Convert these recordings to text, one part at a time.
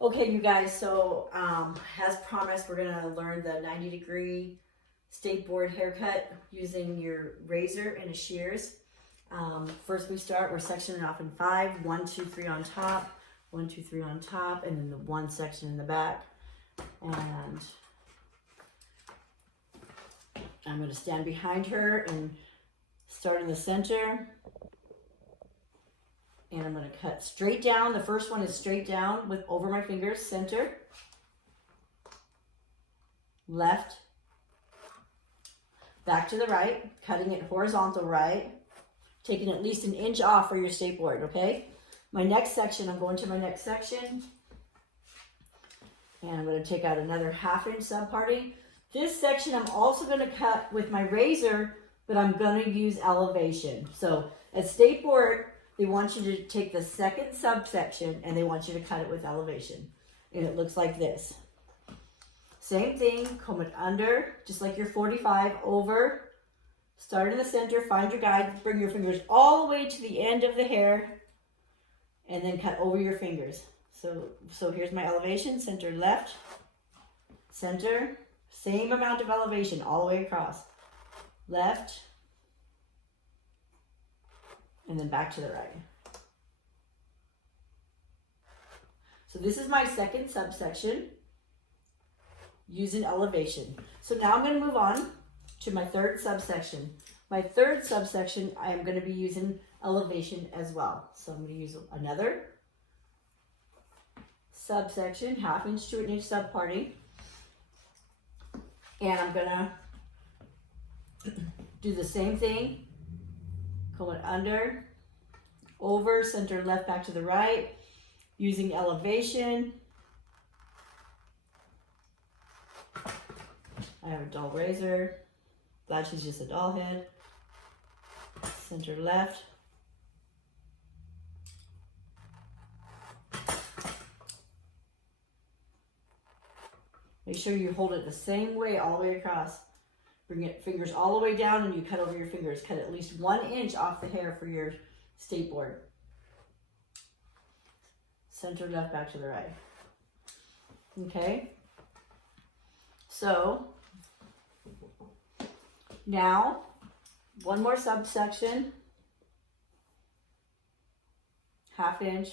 Okay, you guys, so as promised, we're gonna learn the 90-degree skateboard haircut using your razor and a shears. First we're sectioning off in 5, 1, 2, 3 on top, 1, 2, 3 on top, and then the one section in the back. And I'm gonna stand behind her and start in the center. And I'm going to cut straight down. The first one is straight down with over my fingers, center, left, back to the right, cutting it horizontal right, taking at least an inch off for your skateboard, okay? My next section, I'm going to my next section, and I'm going to take out another 1/2 inch subparting. This section I'm also going to cut with my razor, but I'm going to use elevation. So at skateboard, they want you to take the second subsection and they want you to cut it with elevation. And it looks like this. Same thing, comb it under, just like your 45, over. Start in the center, find your guide, bring your fingers all the way to the end of the hair, and then cut over your fingers. So here's my elevation, center left, center, same amount of elevation all the way across. Left, and then back to the right. So this is my second subsection using elevation. So now I'm going to move on to my third subsection. My third subsection, I am going to be using elevation as well. So I'm going to use another subsection, 1/2 inch to 1 inch subparting. And I'm going to do the same thing. Comb it under, over, center left, back to the right, using elevation. I have a dull razor. Glad she's just a doll head. Center left. Make sure you hold it the same way all the way across. Bring it fingers all the way down and you cut over your fingers. Cut at least 1 inch off the hair for your skateboard. Center left, back to the right. Okay. So now one more subsection, 1/2 inch.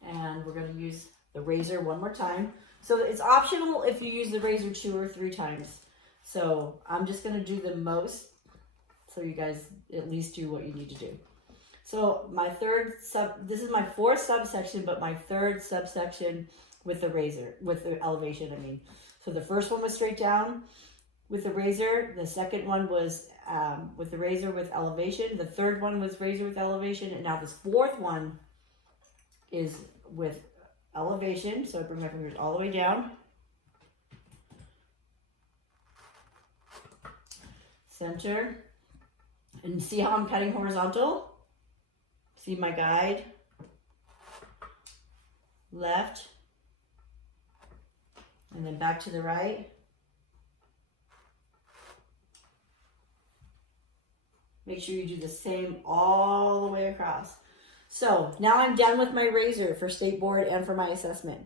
And we're going to use the razor one more time. So it's optional if you use the razor 2 or 3 times. So I'm just going to do the most so you guys at least do what you need to do. So this is my 4th subsection, but my 3rd subsection with the razor, with the elevation, I mean. So the first one was straight down with the razor. The second one was with the razor with elevation. The third one was razor with elevation. And now this 4th one is with elevation. So I bring my fingers all the way down. Center. And see how I'm cutting horizontal? See my guide? Left. And then back to the right. Make sure you do the same all the way across. So now I'm done with my razor for skateboard and for my assessment.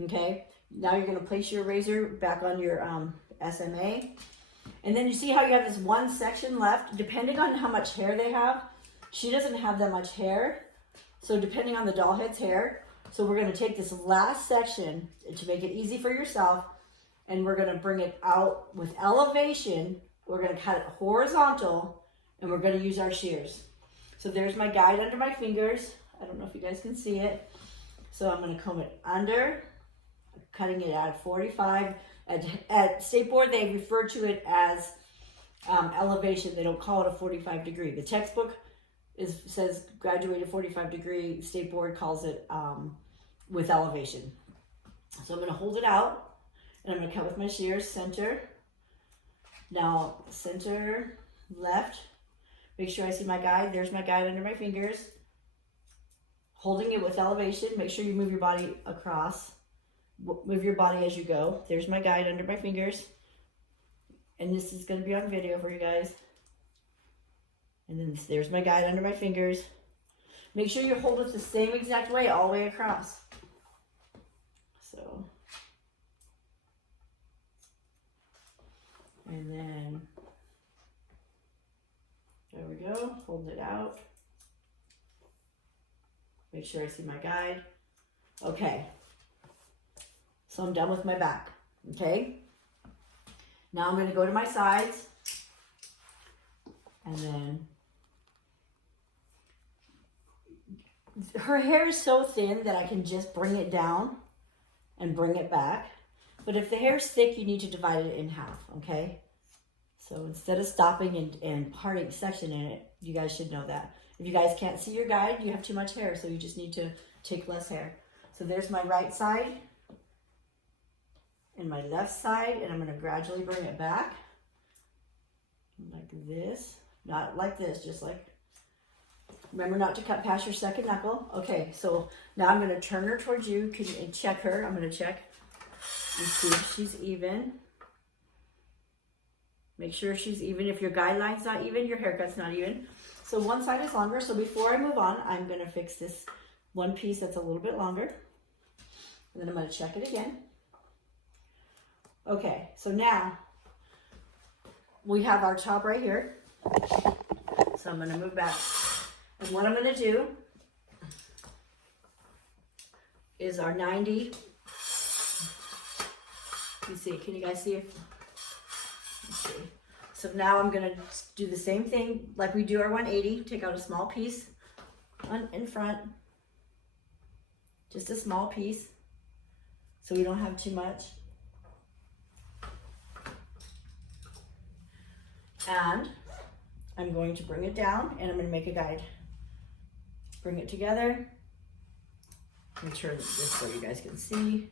Okay, now you're going to place your razor back on your SMA. And then you see how you have this one section left. Depending on how much hair they have, she doesn't have that much hair. So depending on the doll head's hair. So we're going to take this last section to make it easy for yourself. And we're going to bring it out with elevation. We're going to cut it horizontal. And we're going to use our shears. So there's my guide under my fingers. I don't know if you guys can see it. So I'm going to comb it under, cutting it at 45. At skateboard, they refer to it as elevation. They don't call it a 45 degree. The textbook says graduated 45 degree. Skateboard calls it with elevation. So I'm going to hold it out, and I'm going to cut with my shears, center. Now, center, left. Make sure I see my guide. There's my guide under my fingers. Holding it with elevation. Make sure you move your body across. Move your body as you go. There's my guide under my fingers. And this is going to be on video for you guys. And then there's my guide under my fingers. Make sure you hold it the same exact way all the way across. So, and then there we go, hold it out. Make sure I see my guide. Okay, so I'm done with my back, okay? Now I'm gonna go to my sides, and then her hair is so thin that I can just bring it down and bring it back. But if the hair is thick, you need to divide it in half, okay? So instead of stopping and parting section in it, you guys should know that. If you guys can't see your guide, you have too much hair, so you just need to take less hair. So there's my right side and my left side, and I'm gonna gradually bring it back like this. Not like this, just like, remember not to cut past your second knuckle. Okay, so now I'm gonna turn her towards you and check her. I'm gonna check and see if she's even. Make sure she's even. If your guideline's not even, your haircut's not even. So one side is longer. So before I move on, I'm gonna fix this one piece that's a little bit longer. And then I'm gonna check it again. Okay, so now we have our top right here. So I'm gonna move back. And what I'm gonna do is our 90. You see, can you guys see it? Let's see. So now I'm gonna do the same thing like we do our 180. Take out a small piece in front. Just a small piece so we don't have too much. And I'm going to bring it down and I'm going to make a guide. Bring it together. Make sure that this so you guys can see.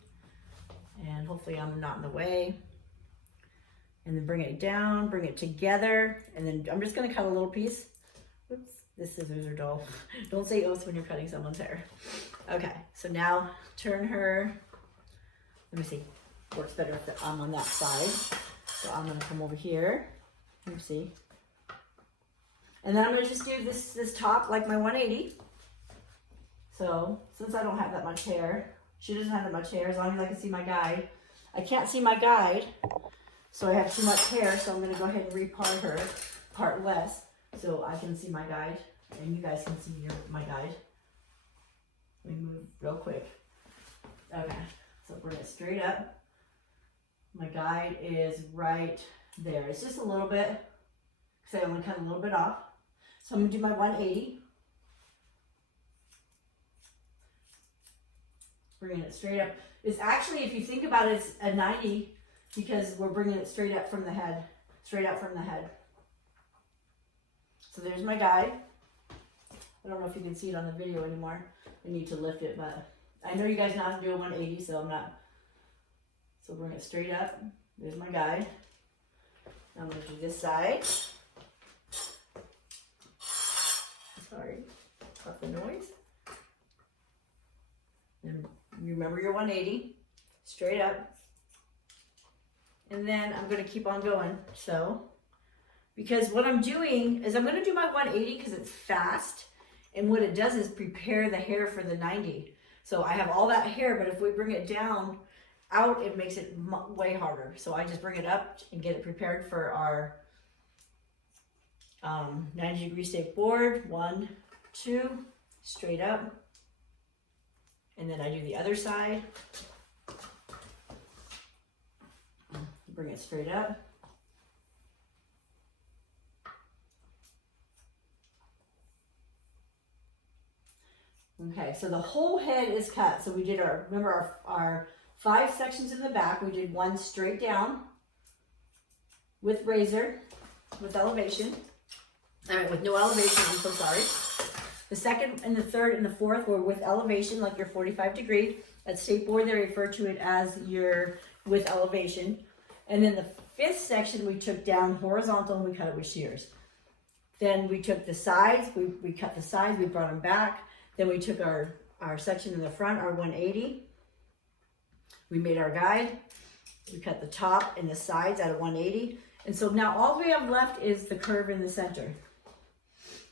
And hopefully I'm not in the way. And then bring it down, bring it together. And then I'm just going to cut a little piece. Oops, this scissors are dull. Don't say oops when you're cutting someone's hair. Okay, so now turn her. Let me see. Works better if I'm on that side. So I'm going to come over here. Let me see. And then I'm going to just do this top like my 180. So since I don't have that much hair, she doesn't have that much hair, as long as I can see my guide. I can't see my guide, so I have too much hair, so I'm going to go ahead and repart her, part less, so I can see my guide, and you guys can see my guide. Let me move real quick. Okay, so bring it straight up. My guide is right there. It's just a little bit, because I only cut a little bit off. So I'm going to do my 180. Bringing it straight up. It's actually, if you think about it, it's a 90 because we're bringing it straight up from the head. Straight up from the head. So there's my guide. I don't know if you can see it on the video anymore. I need to lift it, but I know you guys know how to do a 180, so I'm not. So bring it straight up. There's my guide. Now I'm going to do this side. Sorry, cut the noise. And remember your 180, straight up. And then I'm going to keep on going. So, because what I'm doing is I'm going to do my 180 because it's fast. And what it does is prepare the hair for the 90. So I have all that hair, but if we bring it down out, it makes it way harder. So I just bring it up and get it prepared for our 90-degree stake board. 1, 2, straight up. And then I do the other side. Bring it straight up. Okay, so the whole head is cut. So we did remember our 5 sections in the back. We did one straight down with razor, with elevation. With no elevation, I'm so sorry. The second and the third and the fourth were with elevation, like your 45 degree. At state board, they refer to it as your with elevation. And then the 5th section, we took down horizontal and we cut it with shears. Then we took the sides, we cut the sides, we brought them back. Then we took our section in the front, our 180. We made our guide. We cut the top and the sides at a 180. And so now all we have left is the curve in the center.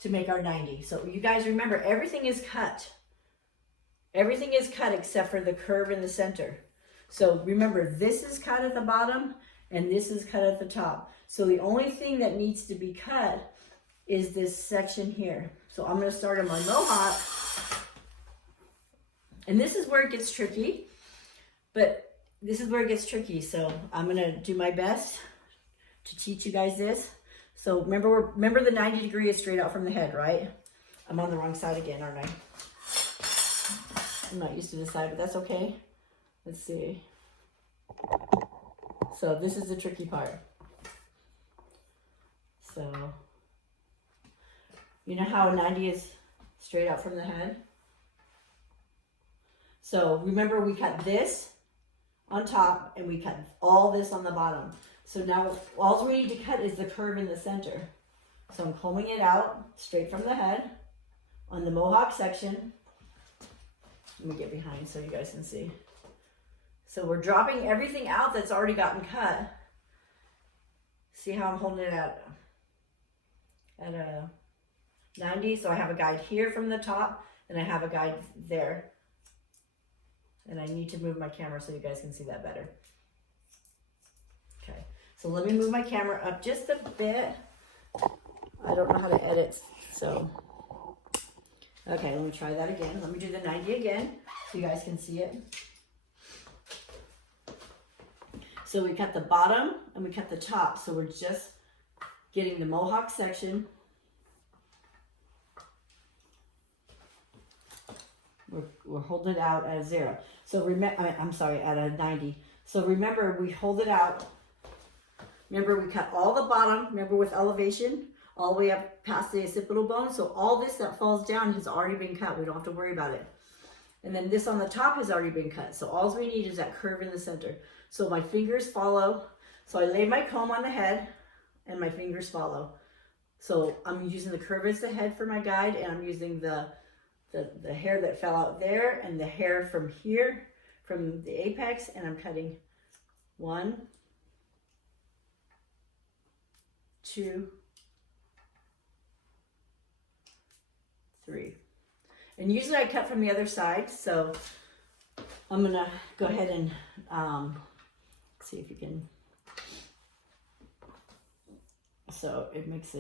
to make our 90. So you guys remember, everything is cut. Everything is cut except for the curve in the center. So remember, this is cut at the bottom and this is cut at the top. So the only thing that needs to be cut is this section here. So I'm going to start on my mohawk. And this is where it gets tricky. But this is where it gets tricky. So I'm going to do my best to teach you guys this. So remember the 90 degree is straight out from the head, right? I'm on the wrong side again, aren't I? I'm not used to this side, but that's okay. Let's see. So this is the tricky part. So, you know how 90 is straight out from the head? So remember, we cut this on top and we cut all this on the bottom. So now all we need to cut is the curve in the center. So I'm combing it out straight from the head on the mohawk section. Let me get behind so you guys can see. So we're dropping everything out that's already gotten cut. See how I'm holding it at a 90? So I have a guide here from the top and I have a guide there. And I need to move my camera so you guys can see that better. Okay, so let me move my camera up just a bit. I don't know how to edit, so. Okay, let me try that again. Let me do the 90 again so you guys can see it. So we cut the bottom and we cut the top. So we're just getting the mohawk section. We're holding it out at a 0. So I'm sorry, at a 90. So remember, we hold it out. Remember, we cut all the bottom, remember with elevation, all the way up past the occipital bone. So all this that falls down has already been cut. We don't have to worry about it. And then this on the top has already been cut. So all we need is that curve in the center. So my fingers follow. So I lay my comb on the head and my fingers follow. So I'm using the curve as the head for my guide, and I'm using the hair that fell out there and the hair from here, from the apex, and I'm cutting 1, 2, 3. And usually I cut from the other side, so I'm gonna go ahead and see if you can. So it makes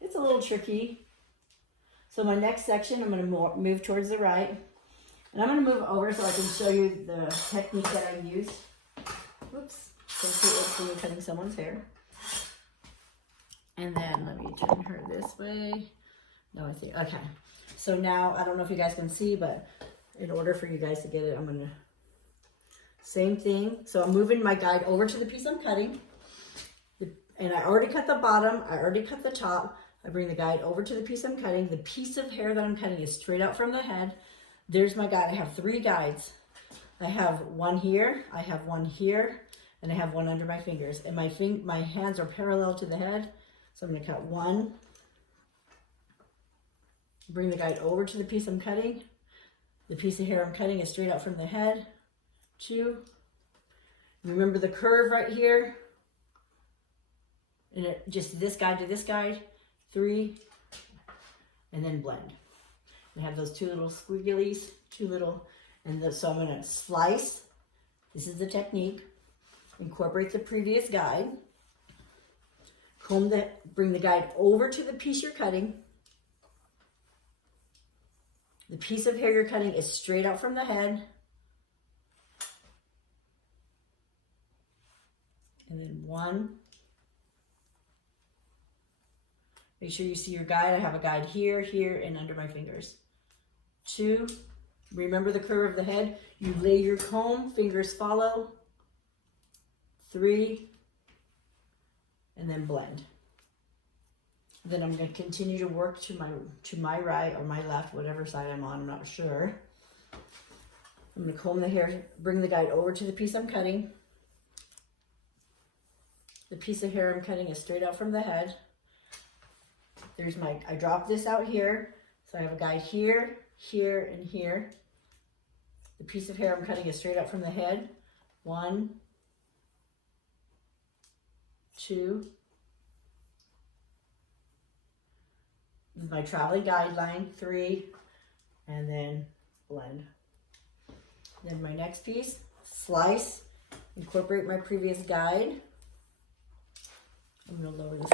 it's a little tricky. So my next section, I'm going to move towards the right. And I'm going to move over so I can show you the technique that I used. Oops. When you're cutting someone's hair. And then let me turn her this way. No, I think, okay. So now, I don't know if you guys can see, but in order for you guys to get it, I'm going to, same thing. So I'm moving my guide over to the piece I'm cutting. And I already cut the bottom. I already cut the top. I bring the guide over to the piece I'm cutting. The piece of hair that I'm cutting is straight out from the head. There's my guide. I have 3 guides. I have one here, I have one here, and I have one under my fingers. And my hands are parallel to the head. So I'm going to cut 1. Bring the guide over to the piece I'm cutting. The piece of hair I'm cutting is straight out from the head. 2. Remember the curve right here. And just this guide to this guide. 3, and then blend. I have those 2 little squigglies, so I'm going to slice. This is the technique. Incorporate the previous guide. Bring the guide over to the piece you're cutting. The piece of hair you're cutting is straight out from the head. And then 1. Make sure you see your guide. I have a guide here, here, and under my fingers. 2, remember the curve of the head. You lay your comb, fingers follow. 3, and then blend. Then I'm going to continue to work to my right or my left, whatever side I'm on, I'm not sure. I'm going to comb the hair, bring the guide over to the piece I'm cutting. The piece of hair I'm cutting is straight out from the head. I dropped this out here, so I have a guide here, here, and here. The piece of hair I'm cutting is straight up from the head. 1, 2, my traveling guideline, 3, and then blend. Then my next piece, slice, incorporate my previous guide. I'm gonna lower this